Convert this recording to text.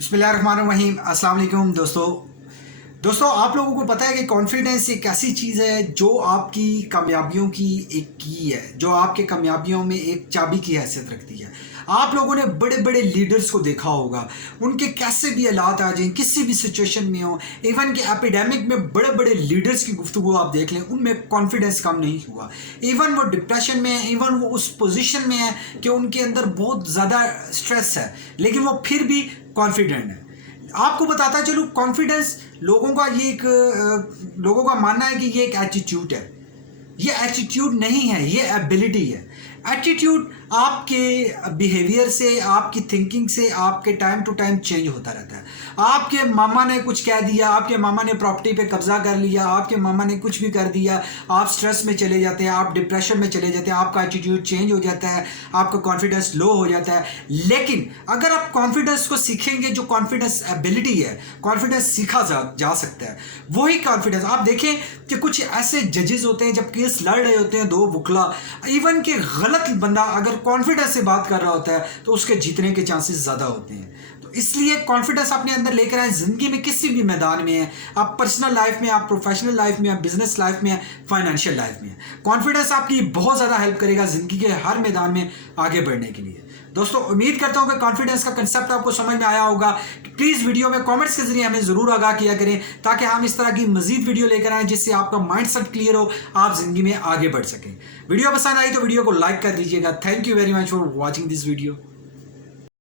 बिस्मिल्लाहिर्रहमानिर्रहीम। अस्सलाम वालेकुम दोस्तों आप लोगों को पता है कि कॉन्फिडेंस एक ऐसी चीज़ है जो आपकी कामयाबियों की एक की है, जो आपके कामयाबियों में एक चाबी की हैसियत रखती है। आप लोगों ने बड़े बड़े लीडर्स को देखा होगा, उनके कैसे भी हालात आ जाएं, किसी भी सिचुएशन में हो, इवन कि एपिडेमिक में बड़े बड़े लीडर्स की गुफ्तगू आप देख लें, उनमें कॉन्फिडेंस कम नहीं हुआ। इवन वो डिप्रेशन में है, इवन वो उस पोजीशन में है कि उनके अंदर बहुत ज़्यादा स्ट्रेस है, लेकिन वो फिर भी कॉन्फिडेंट है। आपको बताता चलूँ, कॉन्फिडेंस लोगों का लोगों का मानना है कि ये एक एटीट्यूड है। ये एटीट्यूड नहीं है, ये एबिलिटी है। एटीट्यूड आपके बिहेवियर से, आपकी थिंकिंग से, आपके टाइम टू टाइम चेंज होता रहता है। आपके मामा ने कुछ कह दिया, आपके मामा ने प्रॉपर्टी पे कब्जा कर लिया, आपके मामा ने कुछ भी कर दिया, आप स्ट्रेस में चले जाते हैं, आप डिप्रेशन में चले जाते हैं, आपका एटीट्यूड चेंज हो जाता है, आपका कॉन्फिडेंस लो हो जाता है। लेकिन अगर आप कॉन्फिडेंस को सीखेंगे, जो कॉन्फिडेंस एबिलिटी है, कॉन्फिडेंस सीखा जा सकता है, वही कॉन्फिडेंस। आप देखें कि कुछ ऐसे जजेस होते हैं, जब केस लड़ रहे होते हैं दो वकला, इवन के गलत बंदा अगर कॉन्फिडेंस से बात कर रहा होता है तो उसके जीतने के चांसेस ज़्यादा होते हैं। तो इसलिए कॉन्फिडेंस अपने अंदर लेकर आए। ज़िंदगी में किसी भी मैदान में है, आप पर्सनल लाइफ में, आप प्रोफेशनल लाइफ में, आप बिजनेस लाइफ में, फाइनेंशियल लाइफ में, कॉन्फिडेंस आपकी बहुत ज़्यादा हेल्प करेगा ज़िंदगी के हर मैदान में आगे बढ़ने के लिए। दोस्तों, उम्मीद करता हूं कि कॉन्फिडेंस का कंसेप्ट आपको समझ में आया होगा। प्लीज़ वीडियो में कमेंट्स के जरिए हमें ज़रूर आगाह किया करें, ताकि हम इस तरह की मजीद वीडियो लेकर आएँ जिससे आपका माइंड सेट क्लियर हो, आप ज़िंदगी में आगे बढ़ सकें। वीडियो पसंद आई तो वीडियो को लाइक कर दीजिएगा। Thank you very much for watching this video.